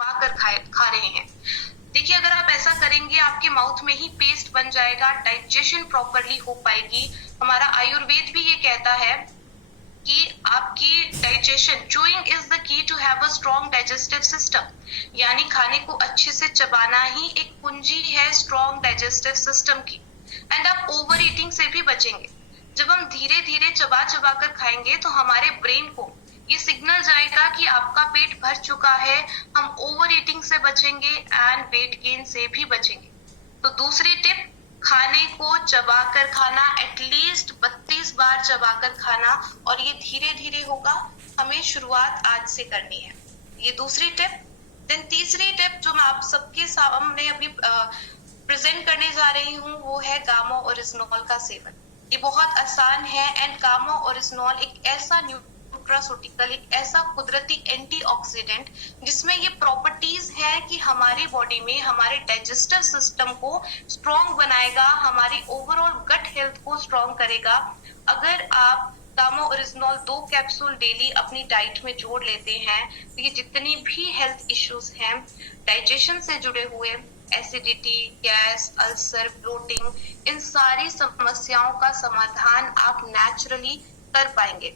कर खा रहे हैं। देखिए, अगर आप ऐसा करेंगे आपके माउथ में ही पेस्ट बन जाएगा, डाइजेशन प्रॉपरली हो पाएगी। हमारा आयुर्वेद भी ये कहता है कि आपकी digestion, chewing is the key to have a strong digestive system, यानी खाने को अच्छे से चबाना ही एक कुंजी है स्ट्रॉन्ग डाइजेस्टिव सिस्टम की। एंड आप ओवर ईटिंग से भी बचेंगे। जब हम धीरे धीरे चबा चबा कर खाएंगे तो हमारे ब्रेन को ये सिग्नल जाएगा कि आपका पेट भर चुका है, हम ओवर ईटिंग से बचेंगे एंड वेट गेन से भी बचेंगे। तो दूसरी टिप, खाने को चबाकर खाना, एटलीस्ट 32 बार चबाकर खाना, और ये धीरे धीरे होगा। हमें शुरुआत आज से करनी है। ये दूसरी टिप। देन तीसरी टिप जो मैं आप सबके सामने अभी प्रेजेंट करने जा रही हूँ वो है गामा ओरिजिनॉल का सेवन। ये बहुत आसान है एंड गामा ओरिजिनॉल एक ऐसा न्यूट्रास्यूटिकल, एक ऐसा कुदरती एंटीऑक्सीडेंट जिसमें ये प्रॉपर्टीज है कि हमारी बॉडी में हमारे डाइजेस्टिव सिस्टम को स्ट्रॉन्ग बनाएगा, हमारी ओवरऑल गट हेल्थ को स्ट्रॉन्ग करेगा। अगर आप गामा ओरिजिनॉल 2 कैप्सूल डेली अपनी डाइट में जोड़ लेते हैं तो ये जितनी भी हेल्थ इश्यूज हैं डाइजेशन से जुड़े हुए, एसिडिटी, गैस, अल्सर, ब्लोटिंग, इन सारी समस्याओं का समाधान आप नेचुरली कर पाएंगे।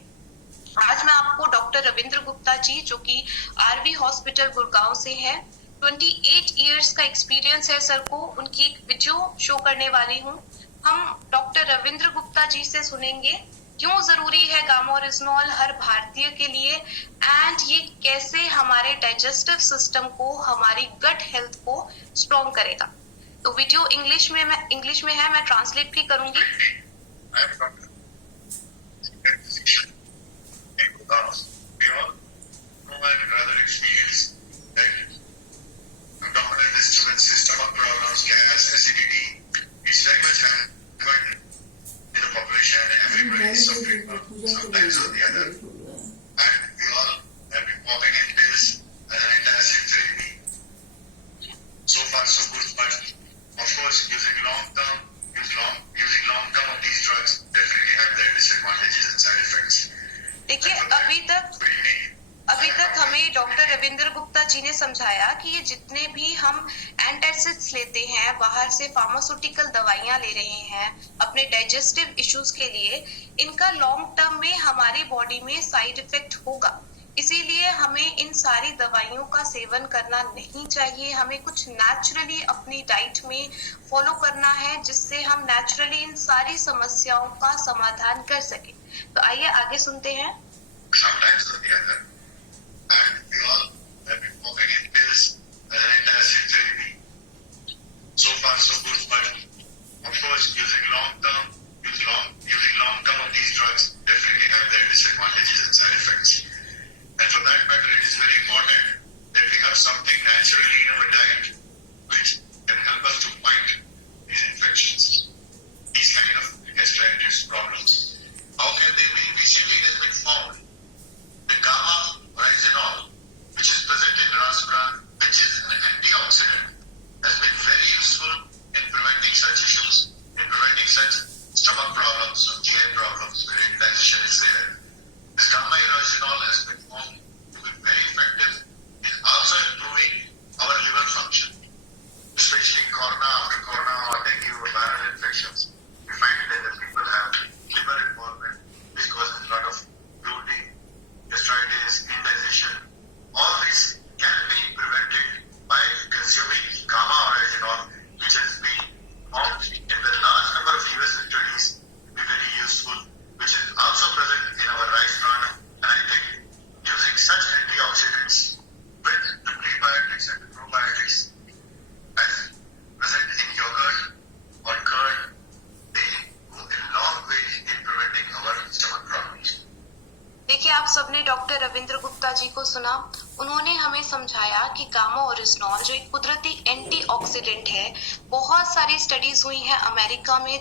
आज मैं आपको डॉक्टर रविंद्र गुप्ता जी, जो कि आरवी हॉस्पिटल गुड़गांव से है, 28 इयर्स का एक्सपीरियंस है सर को, उनकी एक वीडियो शो करने वाली हूँ। हम डॉक्टर रविंद्र गुप्ता जी से सुनेंगे क्यों जरूरी है गामा ओरिजिनॉल हर भारतीय के लिए, एंड ये कैसे हमारे डाइजेस्टिव सिस्टम को, हमारी गट हेल्थ को स्ट्रॉन्ग करेगा। तो वीडियो इंग्लिश में है, मैं ट्रांसलेट भी करूंगी। We all know and rather experience that abdominal disturbances, stomach problems, gas, acidity. It's very much rampant in the population and everybody is suffering from sometimes or the other. And we all have been popping in pills as an antacid therapy. So far so good, but of course using long-term of these drugs definitely have their disadvantages and side effects. देखिए, अभी तक हमें doctor Ravindra Gupta ji ने समझाया कि ये जितने भी हम एंटासिड्स लेते हैं, बाहर से फार्मास्यूटिकल दवाइयां ले रहे हैं अपने डाइजेस्टिव इश्यूज के लिए, इनका लॉन्ग टर्म में हमारी बॉडी में साइड इफेक्ट होगा। इसीलिए हमें इन सारी दवाइयों का सेवन करना नहीं चाहिए। हमें कुछ नेचुरली अपनी डाइट में फॉलो करना है जिससे हम नेचुरली इन सारी समस्याओं का समाधान कर सके। तो आइए आगे सुनते हैं। Sometimes or the other. And we all have been popping in pills as an antacid therapy. So far so good, but of course using long-term of these drugs definitely have their disadvantages and side effects. And for that matter, it is very important that we have something naturally in our diet which can help us to fight these infections, these kind of gastritis problems. How can they be? Recently it has been found that gamma oryzanol, which is present in raspberry, which is an antioxidant, has been very useful in preventing such issues, in preventing such stomach problems or GI problems where indigestion is there. This gamma oryzanol has been found to be very effective in also improving our liver function, especially corona or dengue or viral infections. We find that the people have liver involvement, which causes a lot of bloating, gastritis, indigestion. All this can be prevented by consuming gamma oryzanol, which has been found in the large number of US studies to be very useful, which is also present in our rice bran. And I think using such antioxidants with the prebiotics and the probiotics as present in yogurt or curd, they go a long way in preventing our stomach problems. देखिए, आप सबने doctor Ravindra Gupta ji को सुना। उन्होंने हमें समझाया कि gamma oryzanol जो एक कुदरती एंटीऑक्सीडेंट है, बहुत सारी स्टडीज हुई हैं अमेरिका में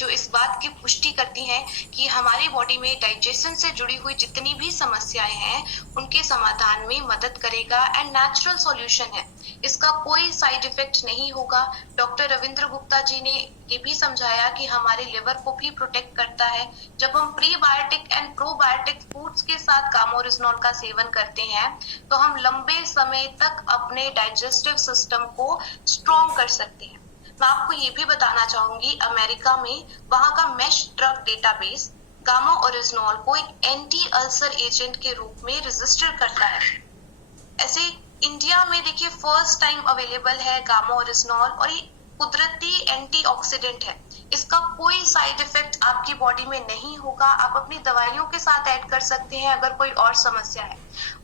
जो इस बात की पुष्टि करती हैं कि हमारी बॉडी में डाइजेशन से जुड़ी हुई जितनी भी समस्याएं हैं उनके समाधान में मदद करेगा एंड नेचुरल सॉल्यूशन है। इसका कोई साइड इफेक्ट नहीं होगा। डॉक्टर रविंद्र गुप्ता जी ने ये भी समझाया कि हमारे लिवर को भी प्रोटेक्ट करता है। जब हम प्रीबायोटिक एंड प्रोबायोटिक फूड्स के साथ गामोरिजनॉल का सेवन करते हैं तो हम लंबे समय तक अपने डाइजेस्टिव सिस्टम को स्ट्रॉन्ग कर सकते हैं। मैं आपको ये भी बताना चाहूंगी, अमेरिका में वहां का मैश ड्रग डेटाबेस गामा ओरिजिनॉल को एक एंटी अल्सर एजेंट के रूप में रजिस्टर करता है। ऐसे इंडिया में देखिए फर्स्ट टाइम अवेलेबल है गामा ओरिजिनॉल और ये कुदरती एंटीऑक्सीडेंट है। इसका कोई साइड इफेक्ट आपकी बॉडी में नहीं होगा। आप अपनी दवाइयों के साथ ऐड कर सकते हैं अगर कोई और समस्या है।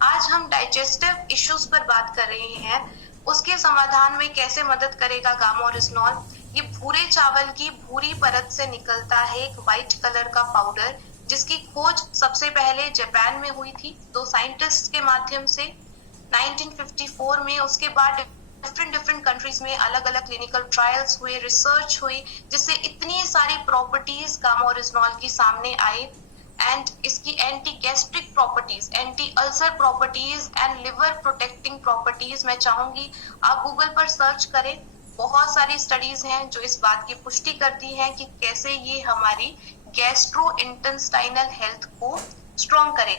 आज हम डाइजेस्टिव इश्यूज पर बात कर रहे हैं, उसके समाधान में कैसे मदद करेगा गामा ओरिजिनॉल। ये भूरे चावल की भूरी परत से निकलता है एक व्हाइट कलर का पाउडर, जिसकी खोज सबसे पहले जापान में हुई थी 2 साइंटिस्ट के माध्यम से 1954 में। उसके बाद डिफरेंट कंट्रीज में अलग अलग क्लिनिकल ट्रायल्स हुए, रिसर्च हुई, जिससे इतनी सारी प्रॉपर्टीज गामा ओरिजिनॉल की सामने आई एंड इसकी anti gastric properties, anti ulcer properties and liver protecting properties मैं चाहूंगी आप गूगल पर सर्च करें। बहुत सारी स्टडीज हैं जो इस बात की पुष्टि करती हैं कि कैसे ये हमारी गैस्ट्रो इंटेस्टाइनल हेल्थ को स्ट्रॉन्ग करेगा।